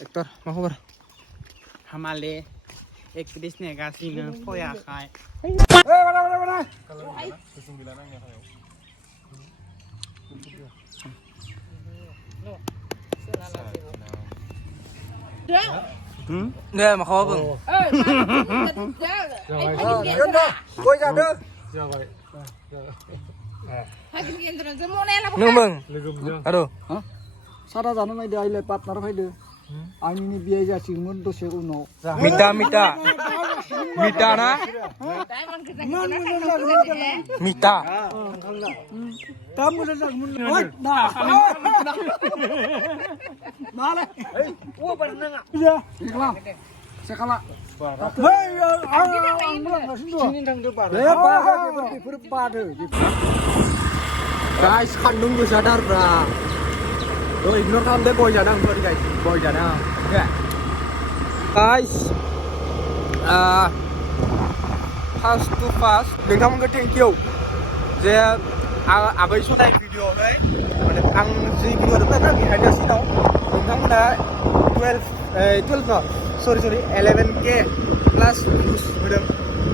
Ektor, mau kabar? Hamale, ek Disney kasih foya kai. Mana? Nè mà khó bừng. Nung bừng. Aduh. Sada जानो नायदो आइलाय partner फैदो आंनि बियाय जासिगोन दसे उनाव Mita na? Mita. दा मोजां जागौमोन ओइ ना नालाय ओइ ओ बारनाङा सेखाला ओइ आं बुंलांगासिनो दं थांदो बार बेफोर बादो Guys, kandung bersadar dah. Oh, ignore kamu deh boy jadang sorry guys, boy jadang. Oke. Guys, fast. Dengan kamu thank you. Saya abai sudah video ni. Ang si video tu kan behind the scene tau. Dengan kamu dah 12 no. Sorry 11k plus views madam.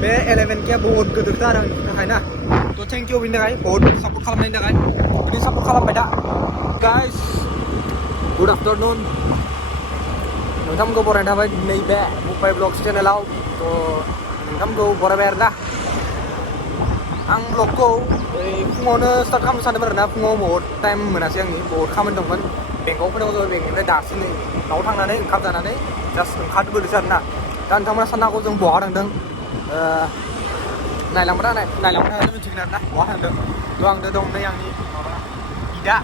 मैं 11 के बहुत गदरता रहा है ना तो thank you been गाय बहुत support खालामनायनि थाखाय बिदि सपोर्ट खालामबाय दा गाइस गुड आफ्टरनुन नोंथांमोनखौ बरायनाय थाबाय नैबे मुम्बाइ ब्लग्स चेनेलाव तो नोंथांमोनखौ बरायबाय आरोना आं ब्लगखौ फुङावनो स्टार्ट खालामनो सानदोंमोन आरोना फुङाव बहुत टाइम मोनासै आंनि बहुत खामानि दंमोन बेंकआव फैनांगौ जाबाय बेंकनिफ्राय दासो नै न'आव थांनानै ओंखाम जानानै जास्ट ओंखारबोदोंसो आरोना दा नोंथांमोना साननो हागौ जों बहा थांदों नायलांबाय मिथिगोन आरोना बहा थांदों थ' आंनो दं नै आंनि माबा बिदा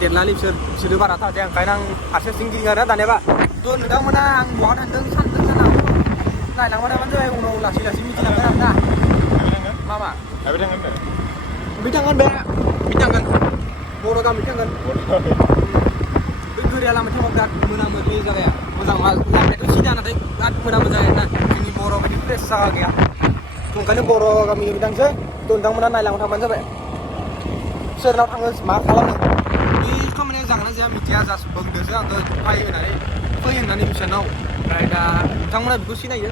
देरलालै बिसोरो बारा थादों ओंखायनो आं फारसेथिं गिदिं आरोना दानियाबा थ' नोंथांमोना आं बहा थांदों सानदों जानांगौ नायलांबाय थाबानो जाबाय उनाव लासै मिथिलांगोन आरोना मामा बिथांगोन बर' गामि थांगोन गोरिया लामा थांबा बिराद मोनामोलै जागाया मोजां लामायाथ' सिदा नाथाय बिराद मोनामो जागाया जोंनि बर' बायदि फ्रेस जागा गैया ओंखायनो बर' गामियाव थांसै थ' नोंथांमोना नायलांबाय थाबानो जाबाय सोरनाव थाङो मा खालामो बे खामानिया जागोन ना जाया मिथिया जास्ट बुंदोंसो आंखौ फै होननानै बिसोरनाव ओमफ्राय दा नोंथांमोना बेखौ सिनायो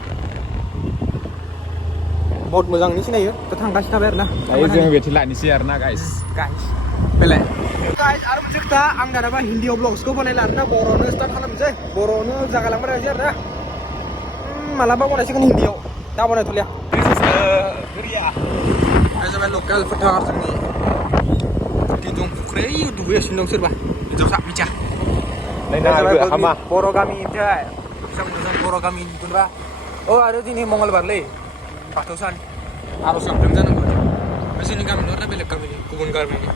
बहुत मोजाङैनो सिनायो थ' थांगासिनो थाबाय आरोना दायो जोङो बेथि लानोसै आरोना गाइस बेलाय गाइस आरो मोनसे खोथा आं दानाबा हिन्दीयाव ब्लग्सखौ बानायला आरोना बर'नो स्टार्ट खालामनोसै बर'नो जागालांबाय थानोसै आरोना मालाबा बनायसिगोन हिन्दीयाव दा बनायथ'लिया बे जाबाय लकेल फोथार जोंनि दिदं फुख्रि दुगैगासिनो दं सोरबा हिन्जावसा मिथिया बर' गामि ओमफ्राय बर' गामि नुगोनबा आरो दिनै मंगलबारलै बाथौ सान आर'ज गाबदों जानांगौ जोंनि गामिनि आरो बेलेग गामिनि गुबुन गामिनि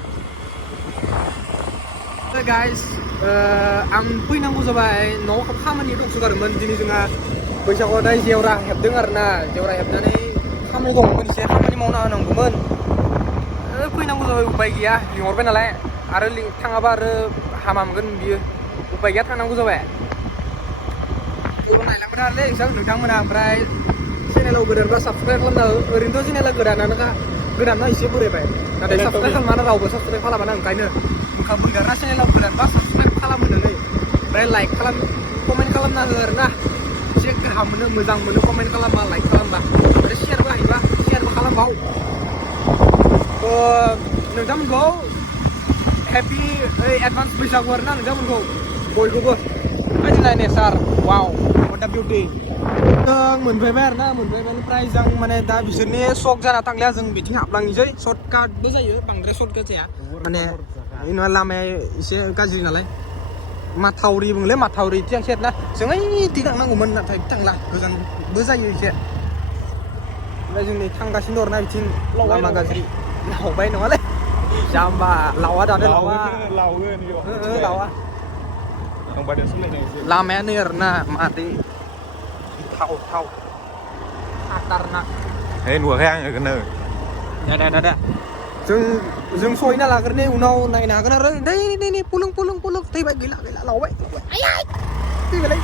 गाइस आं फैनांगौ जाबाय न'आव खामानि दंसोगारोमोन दिनै जोंहा बैसागुआव दा जेवरा हेबदों आरोना जेवरा हेबनानै खामानि दंमोन एसे खामानि मावना होनांगौमोन फैनांगौ जाबाय उपाय गैया लिंहरबाय नालाय आरो थाङाबा आरो हामा मोनगोन बियो उपाय गैया थांनांगौ जाबाय नायलांबाय थारलै नोंथांमोना ओमफ्राय चेनेलाव गोदानबा साबसक्राइब खालामना ओरैनोथ' चेनेला गोदाना एसे बोरायबाय नाथाय साबसक्राइब खालामना रावबो साबसक्राइब खालामाना ओंखायनो बुंगारना चेनेलाव गोदानबा साबसक्राइब खालामहोदोलै ओमफ्राय लाइक कमेन्ट खालामना हो आरोना एसे गाहाम मोनो मोजां मोनो कमेन्ट खालामबा लाइक खालामबा आरो शेयारबो हायोबा शेयारबो खालामबाव नोंथांमोनखौ हेपि एडभान्स बैसागु आरोना नोंथांमोनखौ बयखौबो बायदि नायनाय सार वाव दा बिउटि जों मोनफैबाय आरोना मोनफैबायनिफ्राय जों माने दा बिसोरनि सक जाना थांलिया जों बिथिं हाबलांनोसै सर्टकाटबो जायो बांद्राय सर्टकाट जाया माने लामाया एसे गाज्रि नालाय माथावरि बुंलै माथावरि इथिं सेरना जों ओइथिं थांनांगौमोन नाथाय थांला गोजानबो जायो एसे ओमफ्राय जों नै थांगासिनो दं आरोना बिथिं लामा गाज्रि लावबाय नङालै जाम्बा लावा दानो लावा लामाया नै आरोना मादै थाव खाटारनाक नुवाखै आङो बेखौनो दा जों सहैना लाग्रोनि उनाव नायनो हागोन आरो नै पुलुं थैबाय गैला लावबाय थैबायलै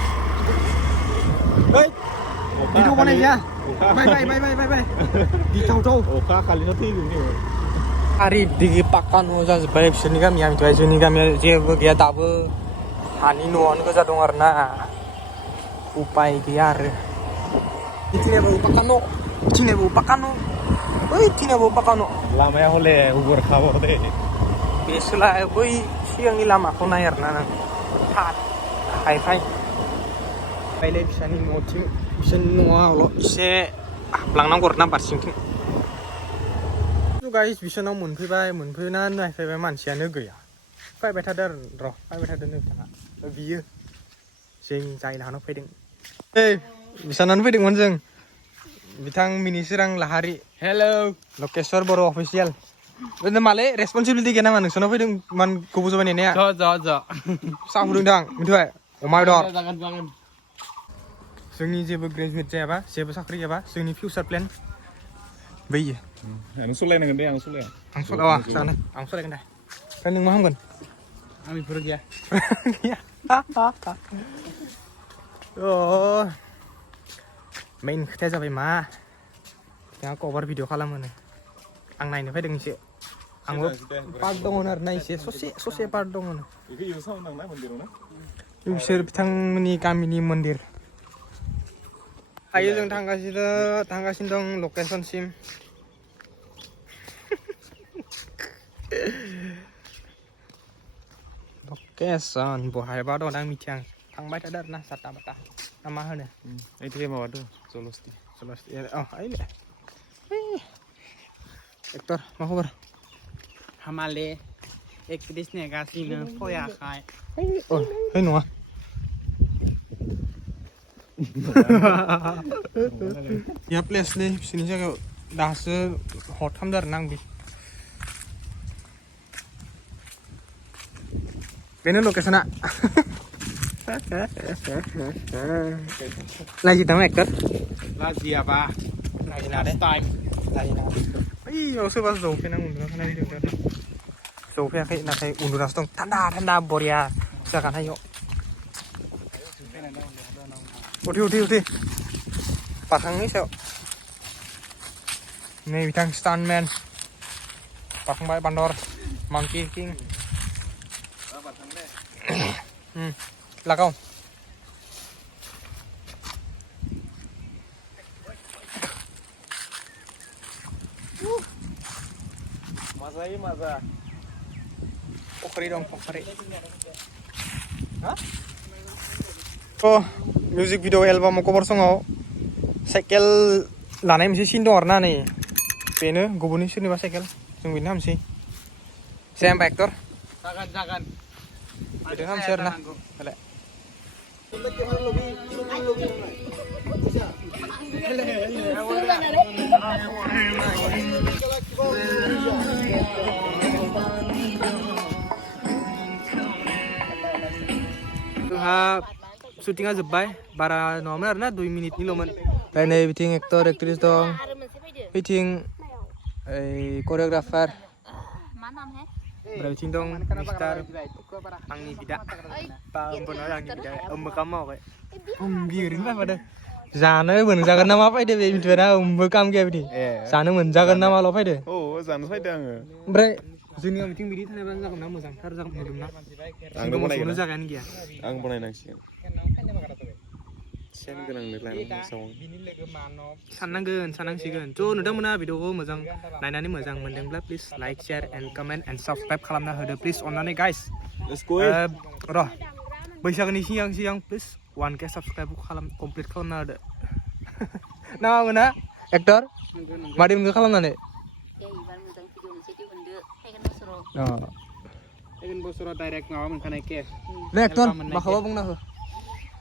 भिडिअ बानायजाया बाय गिथावथाव अखा खालिनो थैगोन नो आरि दिगि पाक्कानो जाजोब्बाय बिसोरनि गामिया मिथिबाय जोंनि गामिया जेबो गैया दाबो हानि न'आनो गोजा दं आरो ना उपाय गैया आरो बिथिंनाबो पाक्का न' बिथिंनाबो पाक्का न' बै थिनाबो पाक्का न' लामाया हले उबर खाबार दे बेसोलाय बै सिगांनि लामाखौ नाय आरोना नों हायफाय बायलाय फिसानि न'थिं बिसोरनि न'आवल' एसे हाबलांनांगौ आरोना बारसिंथिं गाइस बिसोरनाव मोनफैना नायफैबाय मानसियानो गैया फैबाय थादों र' फैबाय थादों नोंथाङा बियो जों जाय लाहानाव फैदों बिसानानो फैदोंमोन जों बिथां मिनिसोरां लाहारि हेलौ लकेस्वर बर' अफिसियेल माले रेसपनसिबिलिटि गैया नामा नोंसोरनाव फैदों मान गोबाव जाबाय नेनाया साहा फुदुंदां मिथिबाय अमा बेदर जोंनि जेबो ग्रेजुवेट जायाबा जेबो साख्रि गैयाबा जोंनि फिउचार प्लेन बैयो आं सलायनांगोन दे आं सलाया आं सलायगोन दे ओमफ्राय नों मा खालामगोन आं बेफोर गैया मेइन खोथाया जाबाय मा बिथाङा कभार भिडिअ खालामो आं नायनो फैदों एसे आंबो पार्ट दङ आरो ना एसे ससे पार्ट दङ बिसोर बिथांमोननि गामिनि मन्दिर हायो जों थांगासिनो दं लकेसनसिम लकेसन बहायबा दं आं मिथिया थांबाय थादों आरो ना साता बाता ना मा होनो ओइथिं माबादो जलस्ति आइले एक्टर मा खबर हामाले एक्ट्रिस नेगासिनो फैयाखै है नङा या प्लेसलै बिसोरनि जायगायाव दासो हरथामदो आरो ना आं बेनो लकेसना लाजि थाङो एक्टर लाजियाबा लाजिना दे टाइम लाजिना ओइयाव सोरबा जौफैनानै उन्दुना थानाय भिडिअ जौफैयाखै नाथाय उन्दुनासो दं थान्दा बरिया जागानो इयाव उथि बारखांनि सायाव नै बिथां स्टान्टमेन बारखांबाय बान्दर मांकि किं लागाव मजा फख्रि दं फख्रि मिउजिक भिडिअ एलबाम कभार सङाव साइकेल लानाय मोनसे सिन दं आरोना नै बेनो गुबुननि सोरनिबा साइकेल जों बेनो हामसै जाया होमबा एक्टर जागोन बेनो हामसै आरो ना होलाय जोंहा शुटिंआ जोब्बाय बारा नङामोन आरोना 2 मिनिटनिल'मोन ओमफ्राय नै बिथिं एक्टर एक्ट्रिस दं बिथिं करिय'ग्राफार ओमफ्राय बिथिं दं मिस्टार आंनि बिदा बा आंनि बिदा काम मावाखै बियो ओरैनो माबादों जानो मोनजागोन ना मा फैदो बे मिथिबायना काम गैया बिदि जानो मोनजागोन ना माल' फैदो जानो फैदो आङो ओमफ्राय जोंनियाव बिथिं बिदि थानायबा जागोन ना मोजांथार जागोन नुदोंना आंनो जागायानो गैया आं बनायनांसिगोन सेन गोनां साननांसिगोन थ' नोंथांमोना भिडिअखौ मोजां नायनानै मोजां मोनदोंब्ला please like share and comment and subscribe खालामना होदो प्लिज अननानै गाइस र' बैसागोनि सिगां प्लिज 1K साबस्क्राइब कमप्लिट खालामना होदो नाङामोन ना एक्टर मादि मोनखो खालामनानै फैगोन बोसोराव डाइरेक्ट माबा मोनखानाय केस एक्टर माखौबा बुंना हो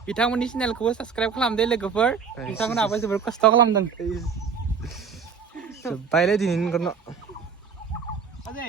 बिथांमोननि चेनेलखौबो साबस्क्राइब खालामदो लोगोफोर बिथांमोनहाबो जोबोर खस्थ' खालामदों जोब्बायलै दिनैनि